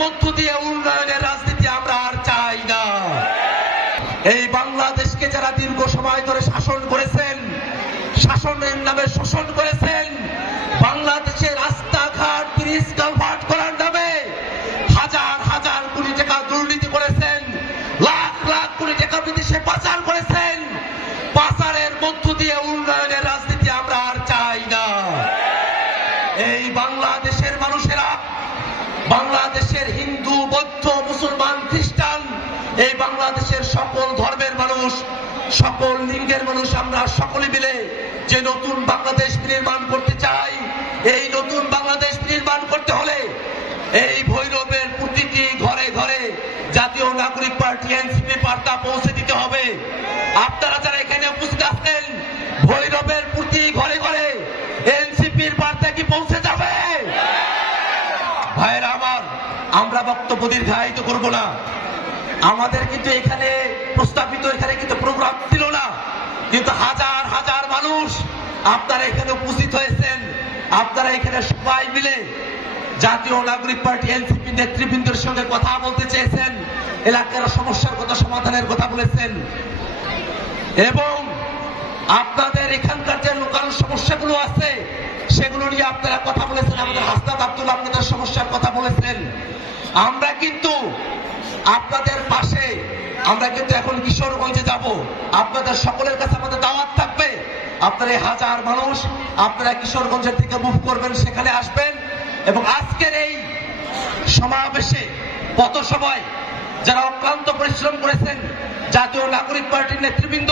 মধ্য দিয়ে উন্নয়নের রাজনীতি আমরা আর চাই না। এই বাংলাদেশকে যারা দীর্ঘ সময় ধরে শাসন করেছেন, শাসনের নামে শোষণ করেছেন, বাংলাদেশের রাস্তাঘাট ব্রিজ কালভার্ট করার নামে হাজার হাজার কোটি টাকা দুর্নীতি করেছেন, লাখ লাখ কোটি টাকা বিদেশে পাচার করেছেন, পাচারের মধ্য দিয়ে উন্নয়নের রাজনীতি আমরা আর চাই না। এই বাংলাদেশের মানুষেরা, বাংলাদেশের হিন্দু, বৌদ্ধ, মুসলমান, খ্রিস্টান, এই বাংলাদেশের সকল ধর্মের মানুষ, সকল লিঙ্গের মানুষ, আমরা সকলে মিলে যে নতুন বাংলাদেশ নির্মাণ করতে চাই, এই নতুন বাংলাদেশ নির্মাণ করতে হলে এই ভৈরবের প্রতিটি ঘরে ঘরে জাতীয় নাগরিক পার্টি এনসিপি বার্তা পৌঁছে দিতে হবে। আপনারা যারা এখানে উপস্থিত আছেন, ভৈরবের প্রতি ঘরে ঘরে এনসিপির বার্তা কি পৌঁছে যাবে? ভাইরা আমার, আমরা বক্তব্য দীর্ঘায়িত করব না। আমাদের কিন্তু এখানে প্রস্তাবিত এখানে কিন্তু প্রোগ্রাম ছিল না, কিন্তু হাজার হাজার মানুষ আপনারা এখানে উপস্থিত হয়েছেন। আপনারা এখানে সবাই মিলে জাতীয় নাগরিক পার্টি এনসিপি নেতৃবৃন্দের সঙ্গে কথা বলতে চেয়েছেন, এলাকার সমস্যার কথা সমাধানের কথা বলেছেন, এবং আপনাদের এখানকার যে লোকাল সমস্যাগুলো আছে সেগুলো নিয়ে আপনারা কথা বলেছেন। আমাদের হাসনাত আব্দুল্লাহ আপনাদের সমস্যার কথা বলেছেন। আমরা কিন্তু আপনাদের পাশে, আমরা কিন্তু এখন কিশোরগঞ্জে যাব, আপনাদের সকলের কাছে আমাদের দাওয়াত থাকবে। আপনারা এই হাজার মানুষ আপনারা কিশোরগঞ্জের থেকে মুভ করবেন, সেখানে আসবেন, এবং আজকের এই সমাবেশে পথসভায় যারা অক্লান্ত পরিশ্রম করেছেন, জাতীয় নাগরিক পার্টির নেতৃবৃন্দ,